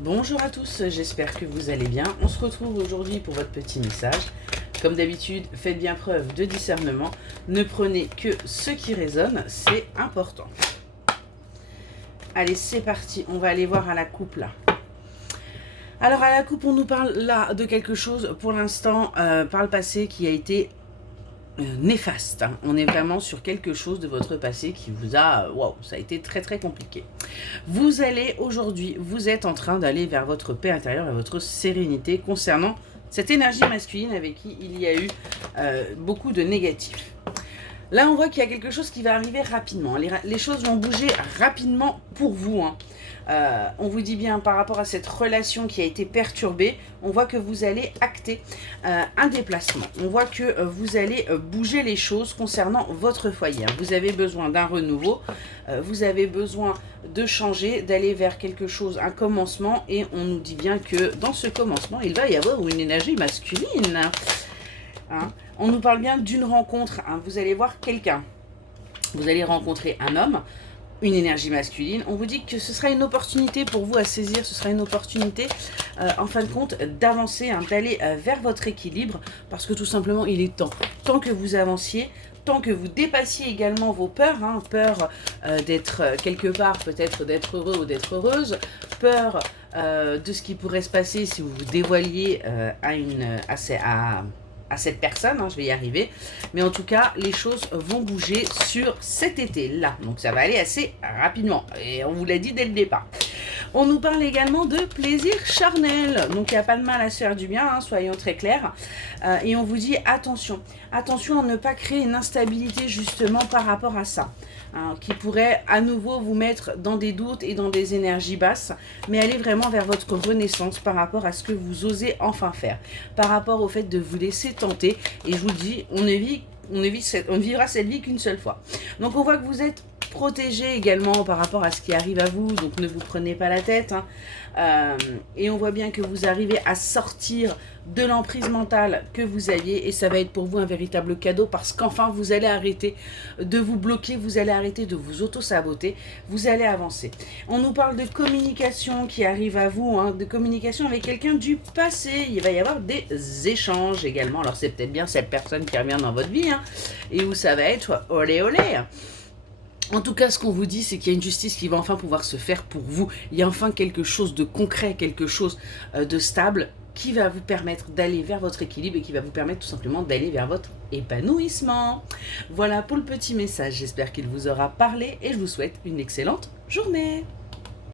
Bonjour à tous, j'espère que vous allez bien. On se retrouve aujourd'hui pour votre petit message. Comme d'habitude, faites bien preuve de discernement. Ne prenez que ce qui résonne, c'est important. Allez, c'est parti, on va aller voir à la coupe là. Alors à la coupe, on nous parle là de quelque chose pour l'instant par le passé qui a été néfaste. On est vraiment sur quelque chose de votre passé qui vous a... Waouh, ça a été très très compliqué. Vous allez aujourd'hui, vous êtes en train d'aller vers votre paix intérieure et votre sérénité concernant cette énergie masculine avec qui il y a eu beaucoup de négatifs. Là, on voit qu'il y a quelque chose qui va arriver rapidement. Les choses vont bouger rapidement pour vous. On vous dit bien par rapport à cette relation qui a été perturbée, on voit que vous allez acter un déplacement. On voit que vous allez bouger les choses concernant votre foyer. Vous avez besoin d'un renouveau, vous avez besoin de changer, d'aller vers quelque chose, un commencement. Et on nous dit bien que dans ce commencement, il va y avoir une énergie masculine. On nous parle bien d'une rencontre. Vous allez voir quelqu'un. Vous allez rencontrer un homme, une énergie masculine. On vous dit que ce sera une opportunité pour vous à saisir. Ce sera une opportunité, en fin de compte, d'avancer, d'aller vers votre équilibre. Parce que tout simplement, il est temps. Tant que vous avanciez, tant que vous dépassiez également vos peurs, peur d'être quelque part, peut-être d'être heureux ou d'être heureuse, peur de ce qui pourrait se passer si vous vous dévoiliez à cette personne, je vais y arriver. Mais en tout cas, les choses vont bouger sur cet été-là. Donc ça va aller assez rapidement. Et on vous l'a dit dès le départ. On nous parle également de plaisir charnel. Donc il n'y a pas de mal à se faire du bien, soyons très clairs. Et on vous dit attention. Attention à ne pas créer une instabilité justement par rapport à ça. Qui pourrait à nouveau vous mettre dans des doutes et dans des énergies basses, mais allez vraiment vers votre renaissance par rapport à ce que vous osez enfin faire, par rapport au fait de vous laisser tenter. Et je vous le dis, on ne vivra cette vie qu'une seule fois. Donc on voit que vous êtes protégé également par rapport à ce qui arrive à vous, donc ne vous prenez pas la tête. Et on voit bien que vous arrivez à sortir de l'emprise mentale que vous aviez, et ça va être pour vous un véritable cadeau parce qu'enfin vous allez arrêter de vous bloquer, vous allez arrêter de vous auto-saboter, vous allez avancer. On nous parle de communication qui arrive à vous, de communication avec quelqu'un du passé. Il va y avoir des échanges également. Alors c'est peut-être bien cette personne qui revient dans votre vie, et où ça va être olé olé. En tout cas, ce qu'on vous dit, c'est qu'il y a une justice qui va enfin pouvoir se faire pour vous. Il y a enfin quelque chose de concret, quelque chose de stable qui va vous permettre d'aller vers votre équilibre et qui va vous permettre tout simplement d'aller vers votre épanouissement. Voilà pour le petit message. J'espère qu'il vous aura parlé et je vous souhaite une excellente journée.